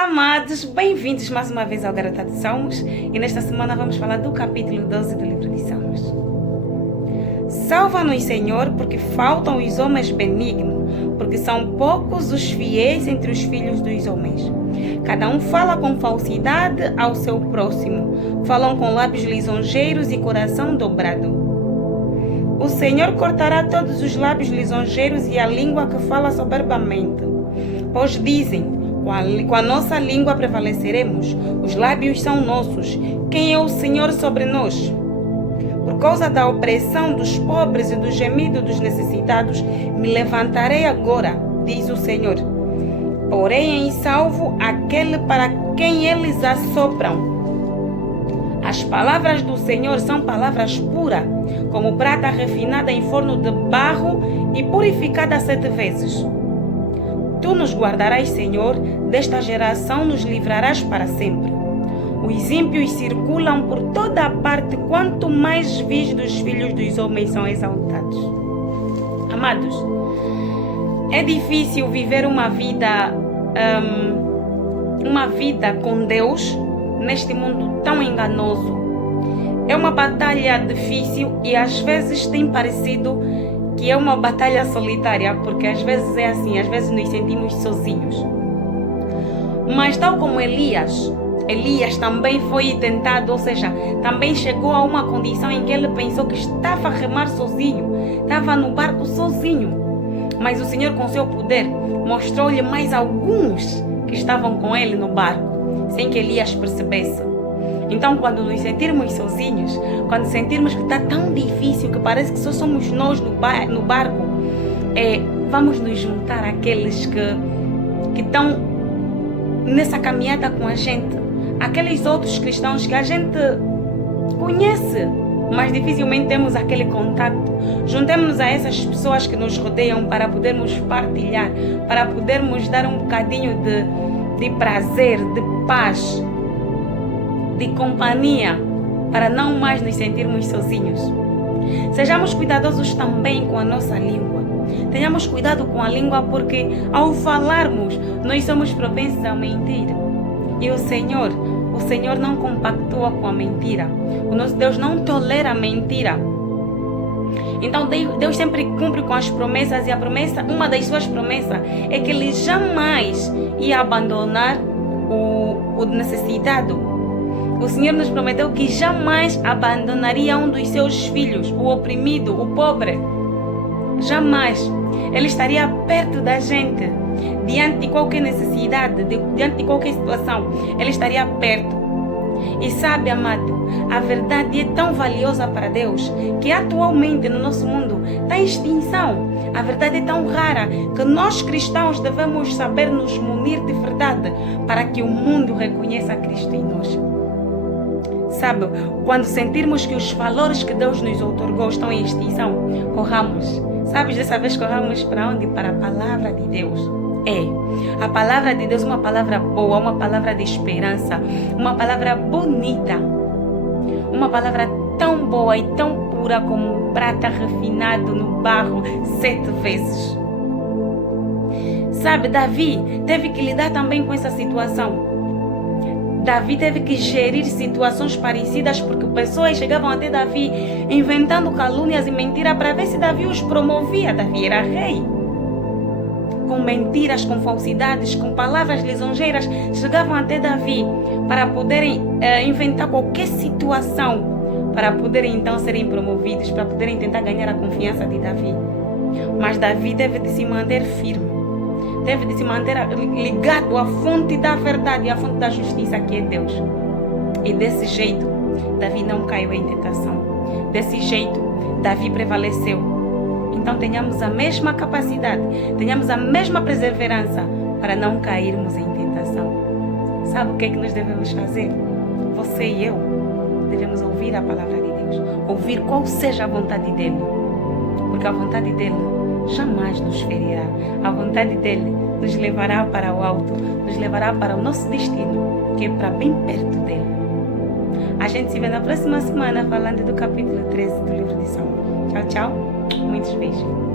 Olá, amados, bem-vindos mais uma vez ao Garota de Salmos e nesta semana vamos falar do capítulo 12 do livro de Salmos. Salva-nos, Senhor, porque faltam os homens benignos, porque são poucos os fiéis entre os filhos dos homens. Cada um fala com falsidade ao seu próximo, falam com lábios lisonjeiros e coração dobrado. O Senhor cortará todos os lábios lisonjeiros e a língua que fala soberbamente, pois dizem: com a nossa língua prevaleceremos, os lábios são nossos. Quem é o Senhor sobre nós? Por causa da opressão dos pobres e do gemido dos necessitados, me levantarei agora, diz o Senhor. Porém em salvo aquele para quem eles assopram. As palavras do Senhor são palavras puras, como prata refinada em forno de barro e purificada 7 vezes. Tu nos guardarás, Senhor, desta geração nos livrarás para sempre. Os ímpios circulam por toda a parte, quanto mais vis dos filhos dos homens são exaltados. Amados, é difícil viver uma vida com Deus neste mundo tão enganoso. É uma batalha difícil e às vezes tem parecido que é uma batalha solitária, porque às vezes é assim, às vezes nos sentimos sozinhos. Mas tal como Elias também foi tentado, ou seja, também chegou a uma condição em que ele pensou que estava a remar sozinho, estava no barco sozinho. Mas o Senhor, com seu poder, mostrou-lhe mais alguns que estavam com ele no barco, sem que Elias percebesse. Então, quando nos sentirmos sozinhos, quando sentirmos que está tão difícil, que parece que só somos nós no barco, vamos nos juntar àqueles que estão nessa caminhada com a gente, aqueles outros cristãos que a gente conhece, mas dificilmente temos aquele contato. Juntemos-nos a essas pessoas que nos rodeiam para podermos partilhar, para podermos dar um bocadinho de prazer, de paz, de companhia, para não mais nos sentirmos sozinhos. Sejamos cuidadosos também com a nossa língua. Tenhamos cuidado com a língua, porque ao falarmos nós somos propensos à mentira. E o Senhor não compactua com a mentira. O nosso Deus não tolera a mentira. Então Deus sempre cumpre com as promessas, e a promessa, uma das suas promessas é que Ele jamais ia abandonar o necessitado. O Senhor nos prometeu que jamais abandonaria um dos seus filhos, o oprimido, o pobre. Jamais. Ele estaria perto da gente, diante de qualquer necessidade, diante de qualquer situação. Ele estaria perto. E sabe, amado, a verdade é tão valiosa para Deus que atualmente no nosso mundo está em extinção. A verdade é tão rara que nós cristãos devemos saber nos munir de verdade para que o mundo reconheça Cristo em nós. Sabe, quando sentirmos que os valores que Deus nos outorgou estão em extinção, corramos. Sabes, dessa vez corramos para onde? Para a palavra de Deus. A palavra de Deus é uma palavra boa, uma palavra de esperança, uma palavra bonita, uma palavra tão boa e tão pura como prata refinado no barro 7 vezes. Sabe, Davi teve que lidar também com essa situação. Davi teve que gerir situações parecidas, porque pessoas chegavam até Davi inventando calúnias e mentiras para ver se Davi os promovia. Davi era rei. Com mentiras, com falsidades, com palavras lisonjeiras, chegavam até Davi para poderem inventar qualquer situação, para poderem então serem promovidos, para poderem tentar ganhar a confiança de Davi. Mas Davi teve de se manter firme. Deve de se manter ligado à fonte da verdade, à fonte da justiça, que é Deus. E desse jeito, Davi não caiu em tentação. Desse jeito, Davi prevaleceu. Então tenhamos a mesma capacidade, tenhamos a mesma perseverança para não cairmos em tentação. Sabe o que é que nós devemos fazer? Você e eu devemos ouvir a palavra de Deus, ouvir qual seja a vontade dEle, porque a vontade dEle jamais nos ferirá. A vontade dEle nos levará para o alto, nos levará para o nosso destino, que é para bem perto dEle. A gente se vê na próxima semana falando do capítulo 13 do livro de Salmos. Tchau, tchau. Muitos beijos.